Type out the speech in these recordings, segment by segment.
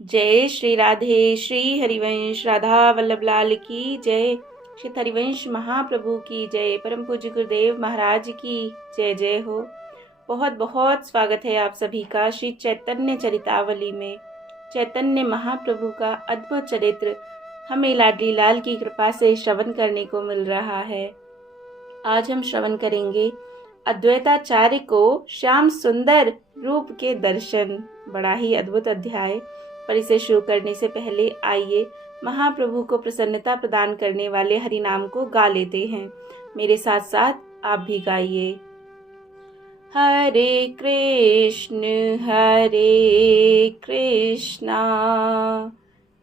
जय श्री राधे। श्री हरिवंश राधा वल्लभ लाल की जय। श्री हरिवंश महाप्रभु की जय। परम पूज्य गुरुदेव महाराज की जय जय हो। बहुत बहुत स्वागत है आप सभी का श्री चैतन्य चरितावली में। चैतन्य महाप्रभु का अद्भुत चरित्र हमें लाडली लाल की कृपा से श्रवण करने को मिल रहा है। आज हम श्रवण करेंगे अद्वैताचार्य को श्याम सुंदर रूप के दर्शन। बड़ा ही अद्भुत अध्याय। पर इसे शुरू करने से पहले आइए महाप्रभु को प्रसन्नता प्रदान करने वाले हरि नाम को गा लेते हैं। मेरे साथ साथ आप भी गाइए। हरे कृष्ण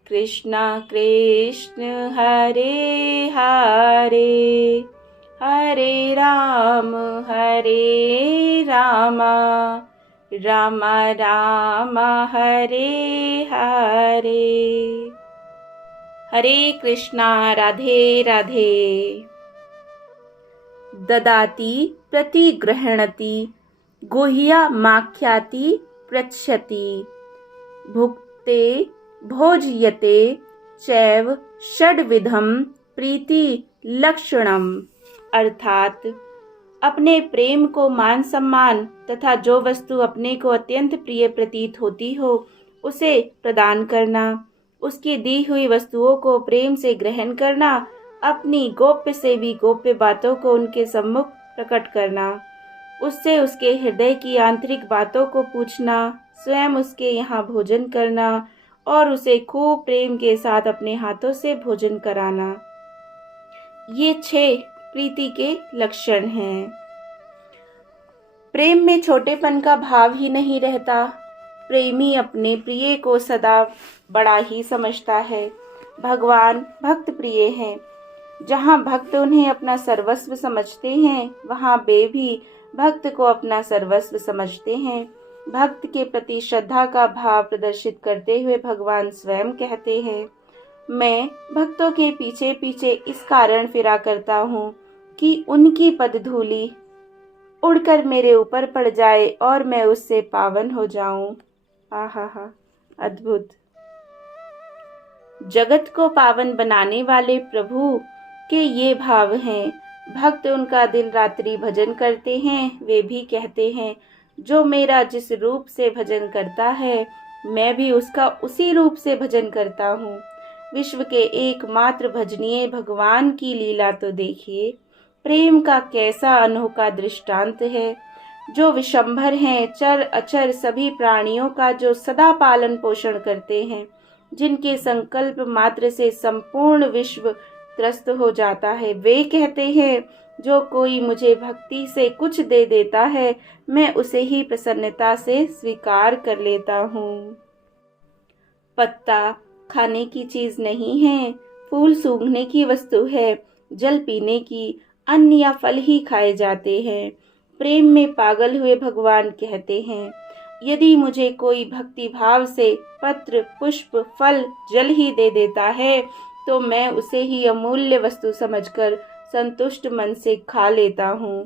कृष्ण कृष्ण हरे हरे, हरे राम राम राम हरे हरे। हरे कृष्णा राधे राधे। ददाति प्रतिगृह्णति गुह्यमाख्याति पृच्छति, भुक्ते भोज्यते चैव षड्विधम प्रीति लक्षणम। अर्थात अपने प्रेम को मान सम्मान तथा जो वस्तु अपने को अत्यंत प्रिय प्रतीत होती हो उसे प्रदान करना, उसकी दी हुई वस्तुओं को प्रेम से ग्रहण करना, अपनी गोप्य से भी गोप्य बातों को उनके सम्मुख प्रकट करना, उससे उसके हृदय की आंतरिक बातों को पूछना, स्वयं उसके यहाँ भोजन करना और उसे खूब प्रेम के साथ अपने हाथों से भोजन कराना। ये 6 प्रीति के लक्षण हैं। प्रेम में छोटेपन का भाव ही नहीं रहता। प्रेमी अपने प्रिय को सदा बड़ा ही समझता है। भगवान भक्त प्रिय हैं। जहाँ भक्त उन्हें अपना सर्वस्व समझते हैं वहाँ वे भी भक्त को अपना सर्वस्व समझते हैं। भक्त के प्रति श्रद्धा का भाव प्रदर्शित करते हुए भगवान स्वयं कहते हैं, मैं भक्तों के पीछे पीछे इस कारण फिरा करता हूँ कि उनकी पदधूलि उड़कर मेरे ऊपर पड़ जाए और मैं उससे पावन हो जाऊं। आहा, अद्भुत। जगत को पावन बनाने वाले प्रभु के ये भाव हैं। भक्त उनका दिन रात्रि भजन करते हैं। वे भी कहते हैं, जो मेरा जिस रूप से भजन करता है मैं भी उसका उसी रूप से भजन करता हूँ। विश्व के एकमात्र भजनीय भगवान की लीला तो देखिए। प्रेम का कैसा अनोखा दृष्टांत है। जो विशंभर हैं, चर अचर सभी प्राणियों का जो सदा पालन पोषण करते हैं, जिनके संकल्प मात्र से संपूर्ण विश्व त्रस्त हो जाता है, वे कहते हैं, जो कोई मुझे भक्ति से कुछ दे देता है मैं उसे ही प्रसन्नता से स्वीकार कर लेता हूँ। पत्ता खाने की चीज नहीं है, फूल सूंघने की वस्तु है, जल पीने की, अन्न या फल ही खाए जाते हैं। प्रेम में पागल हुए भगवान कहते हैं, यदि मुझे कोई भक्ति भाव से पत्र पुष्प फल जल ही दे देता है तो मैं उसे ही अमूल्य वस्तु समझकर संतुष्ट मन से खा लेता हूँ।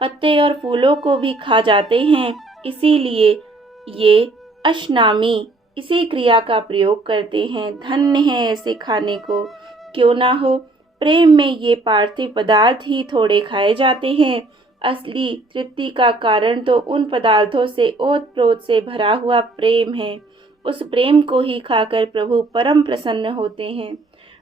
पत्ते और फूलों को भी खा जाते हैं, इसीलिए ये अशनामी इसी क्रिया का प्रयोग करते हैं। धन्य है ऐसे खाने को। क्यों ना हो, प्रेम में ये पार्थिव पदार्थ ही थोड़े खाए जाते हैं। असली तृप्ति का कारण तो उन पदार्थों से ओतप्रोत से भरा हुआ प्रेम है। उस प्रेम को ही खाकर प्रभु परम प्रसन्न होते हैं।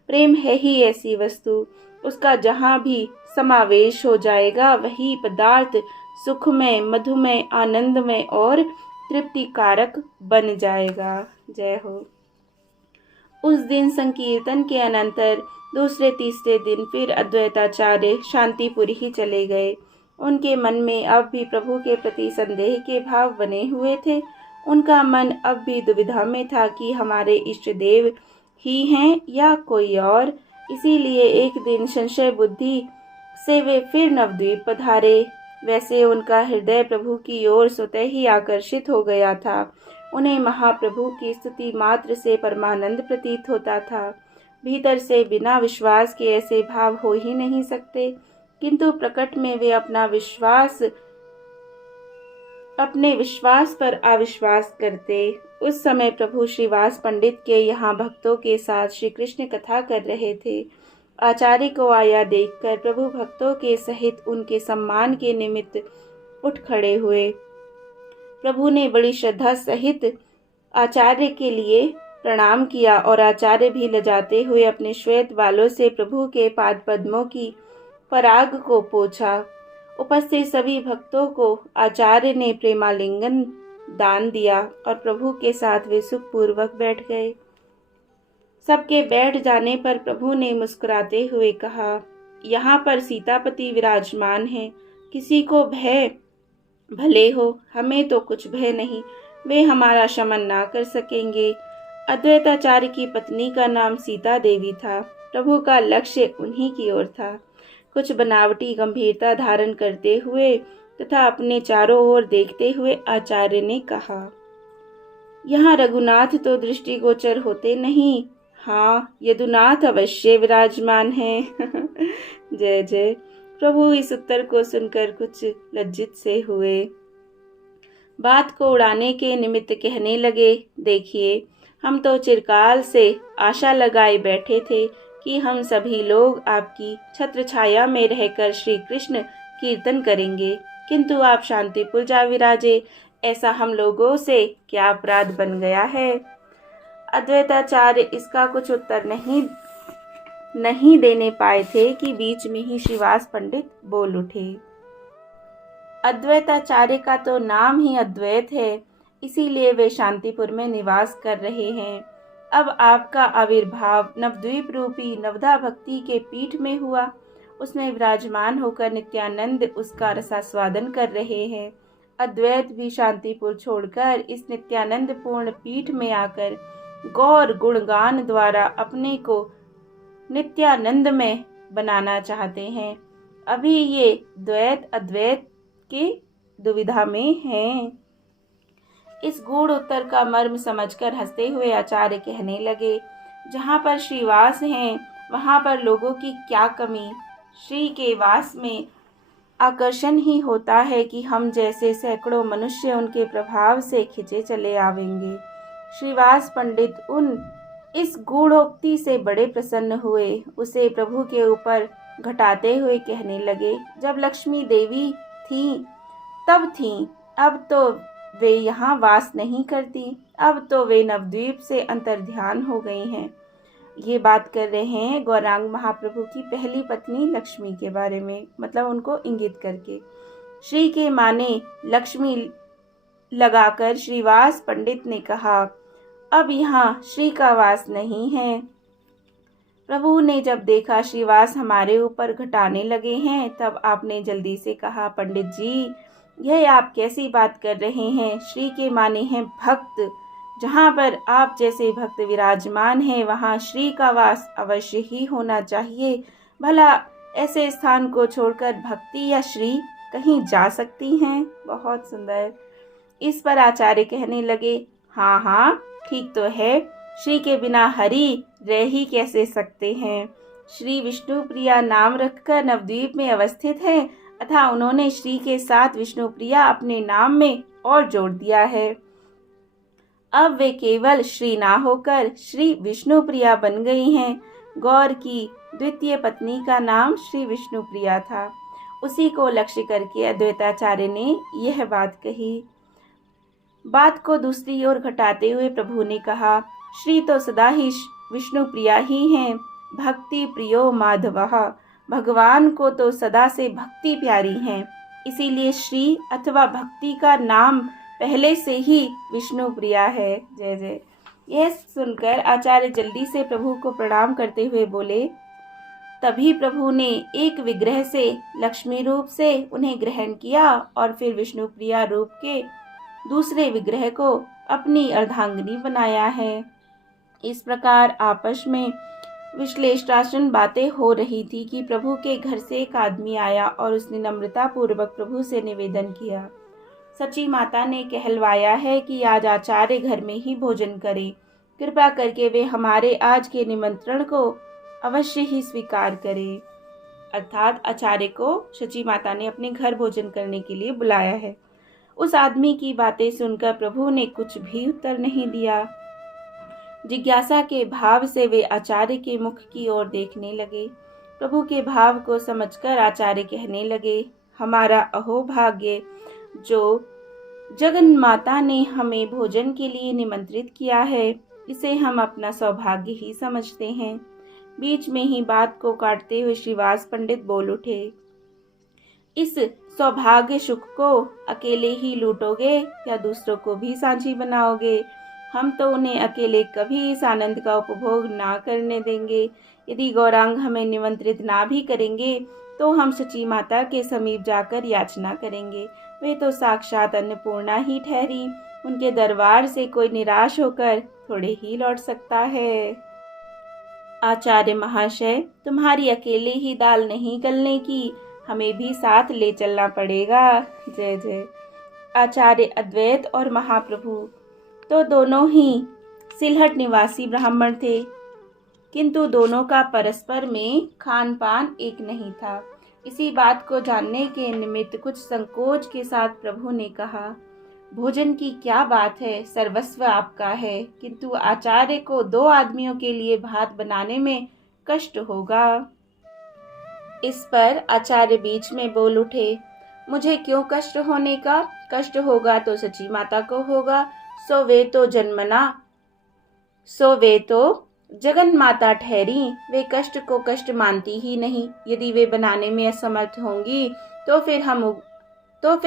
प्रेम है ही ऐसी वस्तु, उसका जहाँ भी समावेश हो जाएगा वही पदार्थ सुखमय, मधुमय, आनंदमय और तृप्तिकारक बन जाएगा। जय हो। उस दिन संकीर्तन के अनंतर दूसरे तीसरे दिन फिर अद्वैताचार्य शांतिपुर ही चले गए। उनके मन में अब भी प्रभु के प्रति संदेह के भाव बने हुए थे। उनका मन अब भी दुविधा में था कि हमारे इष्ट देव ही हैं या कोई और। इसीलिए एक दिन संशय बुद्धि से वे फिर नवद्वीप पधारे। वैसे उनका हृदय प्रभु की ओर स्वतः ही आकर्षित हो गया था। उन्हें महाप्रभु की स्तुति मात्र से परमानंद प्रतीत होता था। भीतर से बिना विश्वास के ऐसे भाव हो ही नहीं सकते, किंतु प्रकट में वे अपने विश्वास पर अविश्वास करते। उस समय प्रभु श्रीवास पंडित के यहाँ भक्तों के साथ श्री कृष्ण कथा कर रहे थे। आचार्य को आया देखकर प्रभु भक्तों के सहित उनके सम्मान के निमित्त उठ खड़े हुए। प्रभु ने बड़ी श्रद्धा सहित आचार्य के लिए प्रणाम किया और आचार्य भी लजाते हुए अपने श्वेत बालों से प्रभु के पाद पद्मों की पराग को पोंछा। उपस्थित सभी भक्तों को आचार्य ने प्रेमालिंगन दान दिया और प्रभु के साथ वे सुखपूर्वक बैठ गए। सबके बैठ जाने पर प्रभु ने मुस्कुराते हुए कहा, यहाँ पर सीतापति विराजमान हैं, किसी को भय भले हो, हमें तो कुछ भय नहीं, वे हमारा शमन ना कर सकेंगे। अद्वैताचार्य की पत्नी का नाम सीता देवी था। प्रभु का लक्ष्य उन्हीं की ओर था। कुछ बनावटी गंभीरता धारण करते हुए तथा अपने चारों ओर देखते हुए आचार्य ने कहा, यहाँ रघुनाथ तो दृष्टिगोचर होते नहीं, हाँ यदुनाथ अवश्य विराजमान हैं। जय जय। प्रभु इस उत्तर को सुनकर कुछ लज्जित से हुए। बात को उड़ाने के निमित्त कहने लगे, देखिए हम तो चिरकाल से आशा लगाए बैठे थे कि हम सभी लोग आपकी छत्र छाया में रहकर श्री कृष्ण कीर्तन करेंगे, किंतु आप शांतिपुर जा विराजे, ऐसा हम लोगों से क्या अपराध बन गया है। अद्वैताचार्य इसका कुछ उत्तर नहीं देने पाए थे कि बीच में ही श्रीवास पंडित बोल उठे। अद्वैताचार्य का तो नाम ही अद्वैत है, इसीलिए वे शांतिपुर में निवास कर रहे हैं। अब आपका आविर्भाव नवद्वीप रूपी नवधा भक्ति के पीठ में हुआ। उसमें विराजमान होकर नित्यानंद उसका रसास्वादन कर रहे हैं। अद्वैत भी शांतिपुर छोड़कर इस नित्यानंद पूर्ण पीठ में आकर गौर गुणगान द्वारा अपने को नित्यानंद में बनाना चाहते हैं। अभी ये द्वैत अद्वैत की दुविधा में हैं। इस गूढ़ उत्तर का मर्म समझकर हंसते हुए आचार्य कहने लगे, जहाँ पर श्रीवास हैं वहाँ पर लोगों की क्या कमी। श्री के वास में आकर्षण ही होता है कि हम जैसे सैकड़ों मनुष्य उनके प्रभाव से खिंचे चले आवेंगे। श्रीवास पंडित इस गूढ़ोक्ति से बड़े प्रसन्न हुए। उसे प्रभु के ऊपर घटाते हुए कहने लगे, जब लक्ष्मी देवी थी तब थी, अब तो वे यहाँ वास नहीं करती, अब तो वे नवद्वीप से अंतर्ध्यान हो गई हैं। ये बात कर रहे हैं गौरांग महाप्रभु की पहली पत्नी लक्ष्मी के बारे में, मतलब उनको इंगित करके। श्री के माने लक्ष्मी लगाकर श्रीवास पंडित ने कहा, अब यहाँ श्री का वास नहीं है। प्रभु ने जब देखा श्रीवास हमारे ऊपर घटाने लगे हैं, तब आपने जल्दी से कहा, पंडित जी यह आप कैसी बात कर रहे हैं। श्री के माने हैं भक्त। जहाँ पर आप जैसे भक्त विराजमान हैं वहाँ श्री का वास अवश्य ही होना चाहिए। भला ऐसे स्थान को छोड़कर भक्ति या श्री कहीं जा सकती हैं। बहुत सुंदर। इस पर आचार्य कहने लगे, हाँ हाँ ठीक तो है, श्री के बिना हरि रह ही कैसे सकते हैं। श्री विष्णु प्रिया नाम रखकर नवद्वीप में अवस्थित है, अतः उन्होंने श्री के साथ विष्णु प्रिया अपने नाम में और जोड़ दिया है। अब वे केवल श्री ना होकर श्री विष्णु प्रिया बन गई हैं। गौर की द्वितीय पत्नी का नाम श्री विष्णु प्रिया था। उसी को लक्ष्य करके अद्वैताचार्य ने यह बात कही। बात को दूसरी ओर घटाते हुए प्रभु ने कहा, श्री तो सदा ही विष्णु प्रिया ही हैं। भक्ति प्रियो माधवः, भगवान को तो सदा से भक्ति प्यारी है, इसीलिए श्री अथवा भक्ति का नाम पहले से ही विष्णु प्रिया है। जय जय। यह सुनकर आचार्य जल्दी से प्रभु को प्रणाम करते हुए बोले। तभी प्रभु ने एक विग्रह से लक्ष्मी रूप से उन्हें ग्रहण किया और फिर विष्णु प्रिया रूप के दूसरे विग्रह को अपनी अर्धांगिनी बनाया है। इस प्रकार आपस में विश्लेषणात्मक बातें हो रही थी कि प्रभु के घर से एक आदमी आया और उसने नम्रता पूर्वक प्रभु से निवेदन किया, सची माता ने कहलवाया है कि आज आचार्य घर में ही भोजन करें। कृपा करके वे हमारे आज के निमंत्रण को अवश्य ही स्वीकार करें। अर्थात आचार्य को सची माता ने अपने घर भोजन करने के लिए बुलाया है। उस आदमी की बातें सुनकर प्रभु ने कुछ भी उत्तर नहीं दिया। जिज्ञासा के भाव से वे आचार्य के मुख की ओर देखने लगे। प्रभु के भाव को समझकर आचार्य कहने लगे, हमारा अहोभाग्य जो जगन माता ने हमें भोजन के लिए निमंत्रित किया है, इसे हम अपना सौभाग्य ही समझते हैं। बीच में ही बात को काटते हुए श्रीवास पंडित बोल उठे, इस सौभाग्य सुख को अकेले ही लूटोगे या दूसरों को भी साझी बनाओगे? हम तो उन्हें अकेले कभी इस आनंद का उपभोग ना करने देंगे। यदि गौरांग हमें निमंत्रित ना भी करेंगे तो हम सची माता के समीप जाकर याचना करेंगे। वे तो साक्षात अन्नपूर्णा ही ठहरी, उनके दरबार से कोई निराश होकर थोड़े ही लौट सकता है। आचार्य महाशय, तुम्हारी अकेले ही दाल नहीं गलने की, हमें भी साथ ले चलना पड़ेगा। जय जय। आचार्य अद्वैत और महाप्रभु तो दोनों ही सिलहट निवासी ब्राह्मण थे, किंतु दोनों का परस्पर में खान पान एक नहीं था। इसी बात को जानने के निमित्त कुछ संकोच के साथ प्रभु ने कहा, भोजन की क्या बात है, सर्वस्व आपका है, किंतु आचार्य को 2 आदमियों के लिए भात बनाने में कष्ट होगा। इस पर आचार्य बीच में बोल उठे, मुझे क्यों कष्ट होने का? कष्ट होगा तो सची माता को होगा, सो वे तो जगन माता ठहरी, वे कष्ट को कष्ट मानती ही नहीं। यदि वे बनाने में असमर्थ होंगी तो फिर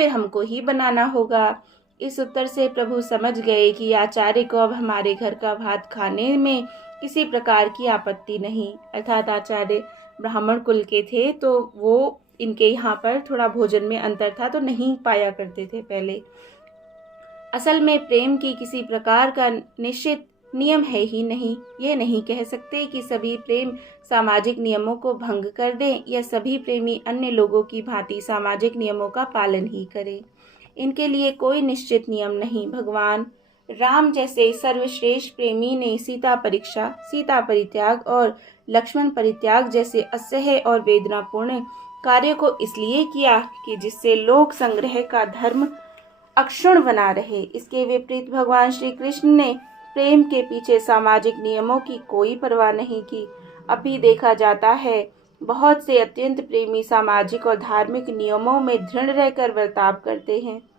हमको ही बनाना होगा। इस उत्तर से प्रभु समझ गए कि आचार्य को अब हमारे घर का भात खाने में किसी प्रकार की आपत्ति नहीं। अर्थात आचार्य ब्राह्मण कुल के थे, तो वो इनके यहाँ पर थोड़ा भोजन में अंतर था, तो नहीं पाया करते थे पहले। असल में प्रेम की किसी प्रकार का निश्चित नियम है ही नहीं। ये नहीं कह सकते कि सभी प्रेम सामाजिक नियमों को भंग कर दें या सभी प्रेमी अन्य लोगों की भांति सामाजिक नियमों का पालन ही करें। इनके लिए कोई निश्चित नियम नहीं। भगवान राम जैसे सर्वश्रेष्ठ प्रेमी ने सीता परीक्षा, सीता परित्याग और लक्ष्मण परित्याग जैसे असह्य और वेदनापूर्ण कार्य को इसलिए किया कि जिससे लोक संग्रह का धर्म अक्षुण्ण बना रहे। इसके विपरीत भगवान श्री कृष्ण ने प्रेम के पीछे सामाजिक नियमों की कोई परवाह नहीं की। अभी देखा जाता है बहुत से अत्यंत प्रेमी सामाजिक और धार्मिक नियमों में दृढ़ रहकर बर्ताव करते हैं।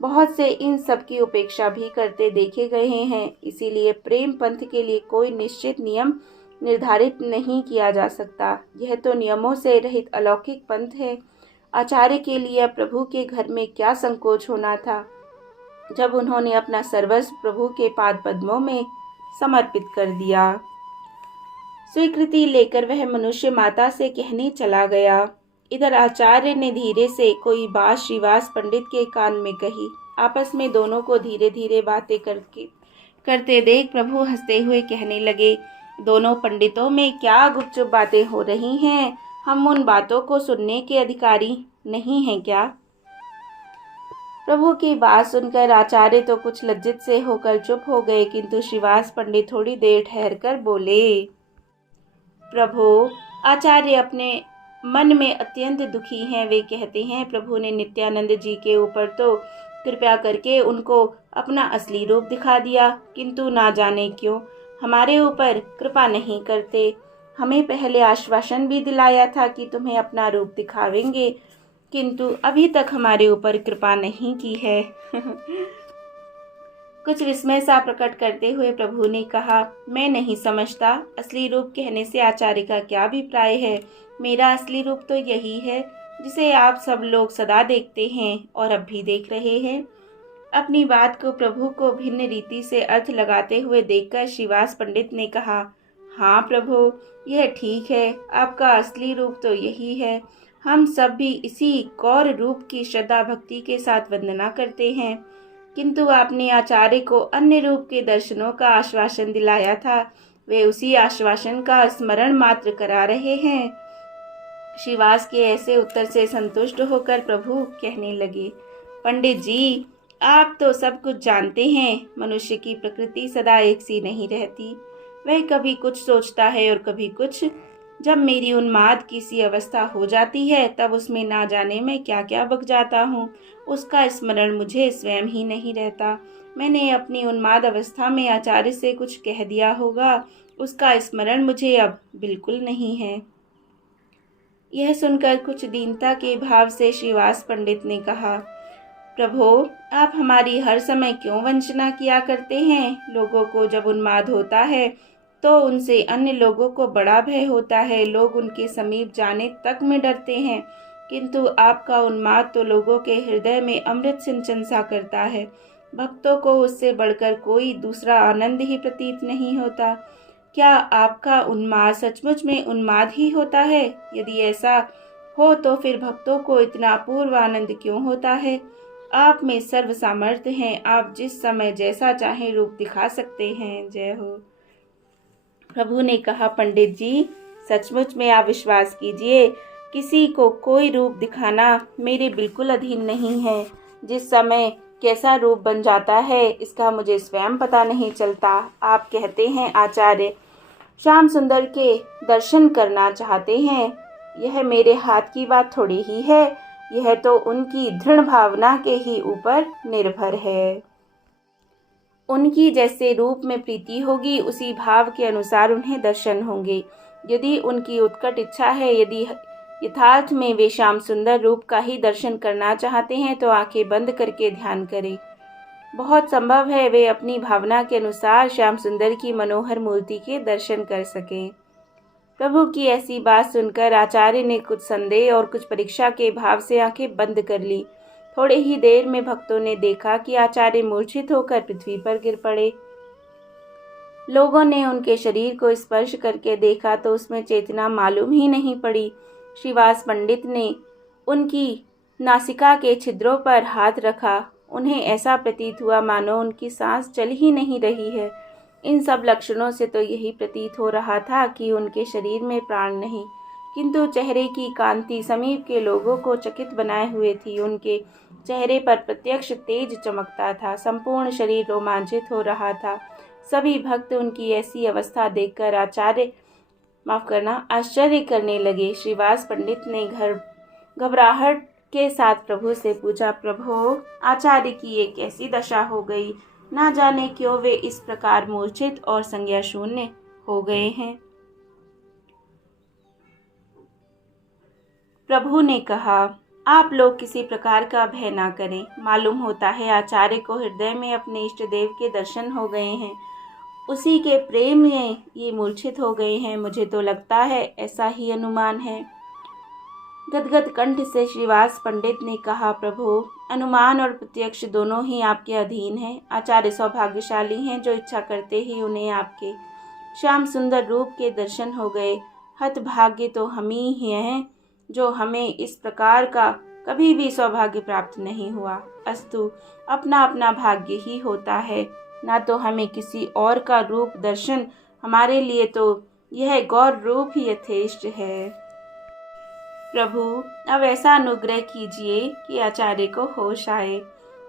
बहुत से इन सब की उपेक्षा भी करते देखे गए हैं। इसीलिए प्रेम पंथ के लिए कोई निश्चित नियम निर्धारित नहीं किया जा सकता। यह तो नियमों से रहित अलौकिक पंथ है। आचार्य के लिए प्रभु के घर में क्या संकोच होना था जब उन्होंने अपना सर्वस्व प्रभु के पाद पद्मों में समर्पित कर दिया। स्वीकृति लेकर वह मनुष्य माता से कहने चला गया। इधर आचार्य ने धीरे से कोई बात श्रीवास पंडित के कान में कही। आपस में दोनों को धीरे धीरे बातें करते देख प्रभु हंसते हुए कहने लगे, दोनों पंडितों में क्या गुपचुप बातें हो रही हैं? हम उन बातों को सुनने के अधिकारी नहीं हैं क्या? प्रभु की बात सुनकर आचार्य तो कुछ लज्जित से होकर चुप हो गए, किंतु श्रीवास पंडित थोड़ी देर ठहरकर बोले, प्रभु, आचार्य अपने मन में अत्यंत दुखी हैं। वे कहते हैं प्रभु ने नित्यानंद जी के ऊपर तो कृपया करके उनको अपना असली रूप दिखा दिया, किंतु ना जाने क्यों हमारे ऊपर कृपा नहीं करते। हमें पहले आश्वासन भी दिलाया था कि तुम्हें अपना रूप दिखावेंगे, किंतु अभी तक हमारे ऊपर कृपा नहीं की है। कुछ विस्मय सा प्रकट करते हुए प्रभु ने कहा, मैं नहीं समझता असली रूप कहने से आचार्य का क्या अभिप्राय है। मेरा असली रूप तो यही है जिसे आप सब लोग सदा देखते हैं और अब भी देख रहे हैं। अपनी बात को प्रभु को भिन्न रीति से अर्थ लगाते हुए देखकर श्रीवास पंडित ने कहा, हाँ प्रभु, यह ठीक है, आपका असली रूप तो यही है। हम सब भी इसी गौर रूप की श्रद्धा भक्ति के साथ वंदना करते हैं, किंतु आपने आचार्य को अन्य रूप के दर्शनों का आश्वासन दिलाया था, वे उसी आश्वासन का स्मरण मात्र करा रहे हैं। श्रीवास के ऐसे उत्तर से संतुष्ट होकर प्रभु कहने लगे, पंडित जी, आप तो सब कुछ जानते हैं। मनुष्य की प्रकृति सदा एक सी नहीं रहती, वह कभी कुछ सोचता है और कभी कुछ। जब मेरी उन्माद की सी अवस्था हो जाती है तब उसमें ना जाने मैं क्या क्या बक जाता हूँ। उसका स्मरण मुझे स्वयं ही नहीं रहता। मैंने अपनी उन्माद अवस्था में आचार्य से कुछ कह दिया होगा, उसका स्मरण मुझे अब बिल्कुल नहीं है। यह सुनकर कुछ दीनता के भाव से श्रीवास पंडित ने कहा, प्रभो, आप हमारी हर समय क्यों वंचना किया करते हैं? लोगों को जब उन्माद होता है तो उनसे अन्य लोगों को बड़ा भय होता है, लोग उनके समीप जाने तक में डरते हैं, किंतु आपका उन्माद तो लोगों के हृदय में अमृत सिंचन सा करता है। भक्तों को उससे बढ़कर कोई दूसरा आनंद ही प्रतीत नहीं होता। क्या आपका उन्माद सचमुच में उन्माद ही होता है? यदि ऐसा हो तो फिर भक्तों को इतना अपूर्व आनंद क्यों होता है? आप में सर्व सामर्थ्य हैं, आप जिस समय जैसा चाहें रूप दिखा सकते हैं। जय हो। प्रभु ने कहा, पंडित जी, सचमुच में आप विश्वास कीजिए, किसी को कोई रूप दिखाना मेरे बिल्कुल अधीन नहीं है। जिस समय कैसा रूप बन जाता है इसका मुझे स्वयं पता नहीं चलता। आप कहते हैं आचार्य श्याम सुंदर के दर्शन करना चाहते हैं, यह मेरे हाथ की बात थोड़ी ही है, यह तो उनकी दृढ़ भावना के ही ऊपर निर्भर है। उनकी जैसे रूप में प्रीति होगी उसी भाव के अनुसार उन्हें दर्शन होंगे। यदि उनकी उत्कट इच्छा है, यदि यथार्थ में वे श्याम सुंदर रूप का ही दर्शन करना चाहते हैं तो आंखें बंद करके ध्यान करें। बहुत संभव है वे अपनी भावना के अनुसार श्याम सुंदर की मनोहर मूर्ति के दर्शन कर सकें। प्रभु की ऐसी बात सुनकर आचार्य ने कुछ संदेह और कुछ परीक्षा के भाव से आंखें बंद कर ली। थोड़े ही देर में भक्तों ने देखा कि आचार्य मूर्छित होकर पृथ्वी पर गिर पड़े। लोगों ने उनके शरीर को स्पर्श करके देखा तो उसमें चेतना मालूम ही नहीं पड़ी। श्रीवास पंडित ने उनकी नासिका के छिद्रों पर हाथ रखा। उन्हें ऐसा प्रतीत हुआ मानो उनकी सांस चल ही नहीं रही है। इन सब लक्षणों से तो यही प्रतीत हो रहा था कि उनके शरीर में प्राण नहीं, किंतु चेहरे की कांति समीप के लोगों को चकित बनाए हुए थी। उनके चेहरे पर प्रत्यक्ष तेज चमकता था, संपूर्ण शरीर रोमांचित हो रहा था। सभी भक्त उनकी ऐसी अवस्था देखकर आश्चर्य करने लगे। श्रीवास पंडित ने घबराहट के साथ प्रभु से पूछा, प्रभु, आचार्य की ये कैसी दशा हो गई? ना जाने क्यों वे इस प्रकार मूर्छित और संज्ञा शून्य हो गए हैं। प्रभु ने कहा, आप लोग किसी प्रकार का भय ना करें। मालूम होता है आचार्य को हृदय में अपने इष्ट देव के दर्शन हो गए हैं, उसी के प्रेम में ये मूर्छित हो गए हैं। मुझे तो लगता है ऐसा ही अनुमान है। गदगद कंठ से श्रीवास पंडित ने कहा, प्रभु, अनुमान और प्रत्यक्ष दोनों ही आपके अधीन हैं। आचार्य सौभाग्यशाली हैं जो इच्छा करते ही उन्हें आपके श्याम सुंदर रूप के दर्शन हो गए। हतभाग्य तो हम ही हैं जो हमें इस प्रकार का कभी भी सौभाग्य प्राप्त नहीं हुआ। अस्तु, अपना अपना भाग्य ही होता है। ना तो हमें किसी और का रूप दर्शन, हमारे लिए तो यह गौर रूप ही यथेष्ट है। प्रभु, अब ऐसा अनुग्रह कीजिए कि आचार्य को होश आए।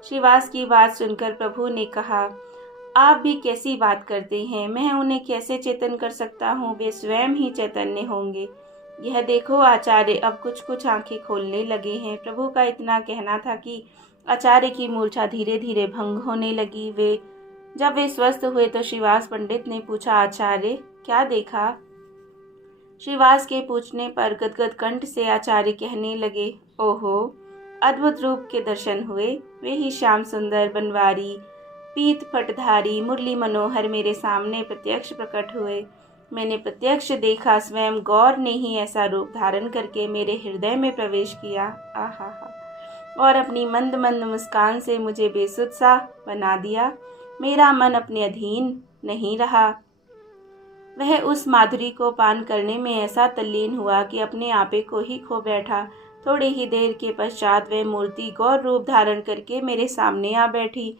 श्रीवास की बात सुनकर प्रभु ने कहा, आप भी कैसी बात करते हैं? मैं उन्हें कैसे चेतन कर सकता हूँ? वे स्वयं ही चैतन्य होंगे। यह देखो, आचार्य अब कुछ कुछ आंखें खोलने लगे हैं। प्रभु का इतना कहना था कि आचार्य की मूर्छा धीरे धीरे भंग होने लगी। जब वे स्वस्थ हुए तो श्रीवास पंडित ने पूछा, आचार्य, क्या देखा? श्रीवास के पूछने पर गदगद कंठ से आचार्य कहने लगे, ओहो, अद्भुत रूप के दर्शन हुए। वे ही श्याम सुंदर, बनवारी, पीत पटधारी, मुरली मनोहर मेरे सामने प्रत्यक्ष प्रकट हुए। मैंने प्रत्यक्ष देखा, स्वयं गौर ने ही ऐसा रूप धारण करके मेरे हृदय में प्रवेश किया। आहा, और अपनी मंद मंद मुस्कान से मुझे बेसुध सा बना दिया। मेरा मन अपने अधीन नहीं रहा। वह उस माधुरी को पान करने में ऐसा तल्लीन हुआ कि अपने आपे को ही खो बैठा। थोड़ी ही देर के पश्चात वह मूर्ति गौर रूप धारण करके मेरे सामने आ बैठी।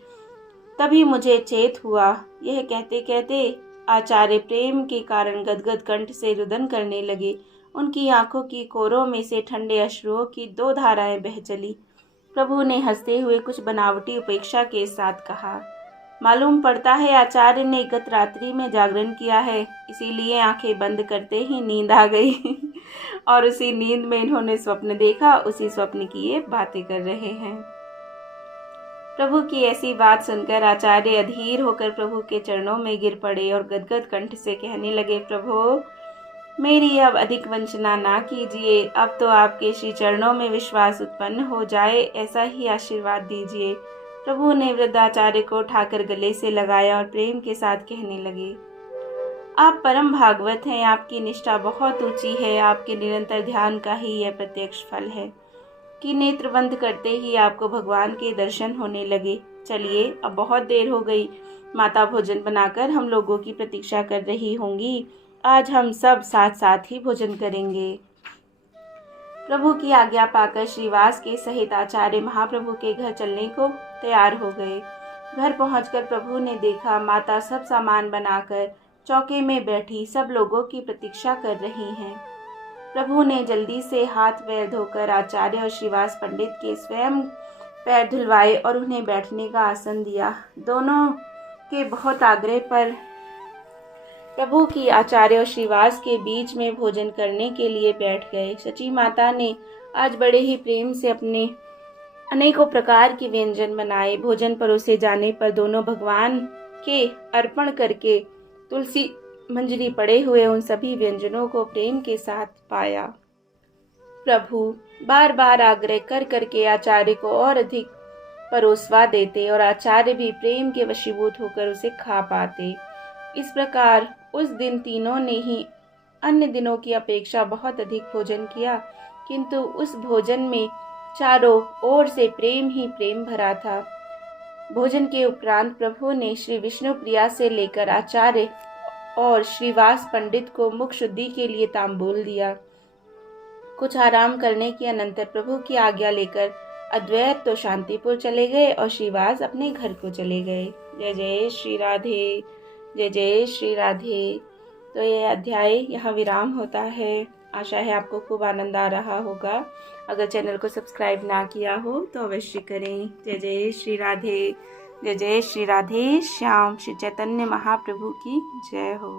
तभी मुझे चेत हुआ। यह कहते कहते आचार्य प्रेम के कारण गदगद कंठ से रुदन करने लगे। उनकी आंखों की कोरों में से ठंडे अश्रुओं की 2 धाराएं बह चली। प्रभु ने हंसते हुए कुछ बनावटी उपेक्षा के साथ कहा, मालूम पड़ता है आचार्य ने गत रात्रि में जागरण किया है, इसीलिए आंखें बंद करते ही नींद आ गई और उसी नींद में इन्होंने स्वप्न देखा, उसी स्वप्न की ये बातें कर रहे हैं। प्रभु की ऐसी बात सुनकर आचार्य अधीर होकर प्रभु के चरणों में गिर पड़े और गदगद कंठ से कहने लगे, प्रभु मेरी अब अधिक वंचना ना कीजिए, अब तो आपके श्री चरणों में विश्वास उत्पन्न हो जाए, ऐसा ही आशीर्वाद दीजिए। प्रभु ने वृद्धाचार्य को उठाकर गले से लगाया और प्रेम के साथ कहने लगे, आप परम भागवत हैं, आपकी निष्ठा बहुत ऊंची है, आपके निरंतर ध्यान का ही यह प्रत्यक्ष फल है कि नेत्र बंद करते ही आपको भगवान के दर्शन होने लगे। चलिए, अब बहुत देर हो गई, माता भोजन बनाकर हम लोगों की प्रतीक्षा कर रही होंगी, आज हम सब साथ साथ ही भोजन करेंगे। प्रभु की आज्ञा पाकर श्रीवास के सहित आचार्य महाप्रभु के घर चलने को तैयार हो गए। घर पहुंचकर प्रभु ने देखा माता सब सामान बनाकर चौके में बैठी सब लोगों की प्रतीक्षा कर रही हैं। प्रभु ने जल्दी से हाथ पैर धोकर आचार्य और श्रीवास पंडित के स्वयं पैर धुलवाए और उन्हें बैठने का आसन दिया। दोनों के बहुत आग्रह पर प्रभु की आचार्य और श्रीवास के बीच में भोजन करने के लिए बैठ गए। सची माता ने आज बड़े ही प्रेम से अपने अनेकों प्रकार के व्यंजन बनाए। भोजन परोसे जाने पर दोनों भगवान के अर्पण करके तुलसी मंजरी पड़े हुए उन सभी व्यंजनों को प्रेम के साथ पाया। प्रभु बार बार आग्रह कर करके आचार्य को और अधिक परोसवा देते और आचार्य भी प्रेम के वशीभूत होकर उसे खा पाते। इस प्रकार उस दिन तीनों ने ही अन्य दिनों की अपेक्षा बहुत अधिक भोजन किया, किंतु उस भोजन में चारों ओर से प्रेम ही प्रेम भरा था। भोजन के उपरांत प्रभु ने श्री विष्णु प्रिया से लेकर आचार्य और श्रीवास पंडित को मुख शुद्धि के लिए तांबूल दिया। कुछ आराम करने के अनंतर प्रभु की आज्ञा लेकर अद्वैत तो शांतिपुर चले गए और श्रीवास अपने घर को चले गए। जय जय श्री राधे, जय जय श्री राधे। तो ये अध्याय यहाँ विराम होता है। आशा है आपको खूब आनंद आ रहा होगा। अगर चैनल को सब्सक्राइब ना किया हो तो अवश्य करें। जय जय श्री राधे, जय जय श्री राधे श्याम। श्री चैतन्य महाप्रभु की जय हो।